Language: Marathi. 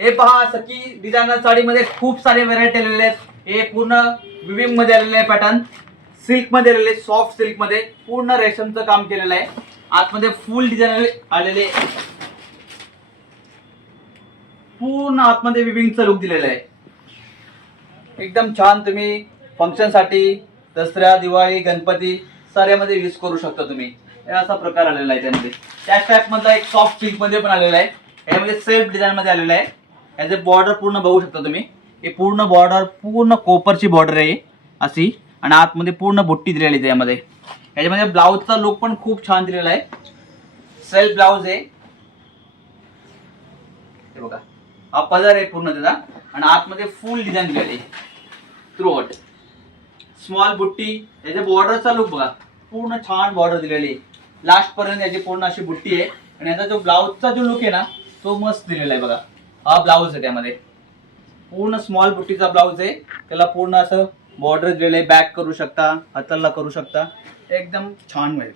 हे पहा सखी डिझायनर साडीमध्ये खूप सारे व्हरायटी आलेले आहेत. हे पूर्ण विविंग मध्ये आलेले आहे पॅटर्न, सिल्क मध्ये आलेले, सॉफ्ट सिल्क मध्ये पूर्ण रेशमचं काम केलेलं आहे. आतमध्ये फुल डिझाइन आलेले, पूर्ण आतमध्ये विविंगचा लुक दिलेला आहे. एकदम छान. तुम्ही फंक्शन साठी दसरा, दिवाळी, गणपती साऱ्यामध्ये यूज करू शकता तुम्ही. हे असा प्रकार आलेला आहे त्यामध्ये. त्याच टाइप मधला एक सॉफ्ट सिल्क मध्ये पण आलेला आहे. यामध्ये सेल्फ डिझाइन मध्ये आलेला आहे. याचे बॉर्डर पूर्ण बघू शकता तुम्ही. हे पूर्ण बॉर्डर पूर्ण कोपरची बॉर्डर आहे अशी, आणि आतमध्ये पूर्ण बुट्टी दिलेली आहे त्यामध्ये. याच्यामध्ये ब्लाउजचा लुक पण खूप छान दिलेला आहे. सेल्फ ब्लाउज आहे हे बघा. हा पदर आहे पूर्ण त्याचा, आणि आतमध्ये फुल डिझाइन दिलेली थ्रू आउट. स्मॉल बुट्टी. याच्या बॉर्डरचा लुक बघा, पूर्ण छान बॉर्डर दिलेली आहे. लास्ट पर्यंत याची पूर्ण अशी बुट्टी आहे. आणि याचा जो ब्लाउजचा जो लुक आहे ना तो मस्त दिलेला आहे बघा. हा ब्लाउज आहे त्यामध्ये, पूर्ण स्मॉल बुट्टीचा ब्लाउज आहे. त्याला पूर्ण असं बॉर्डर दिलेलं आहे. बॅक करू शकता, हाताला करू शकता, एकदम छान मिळेल.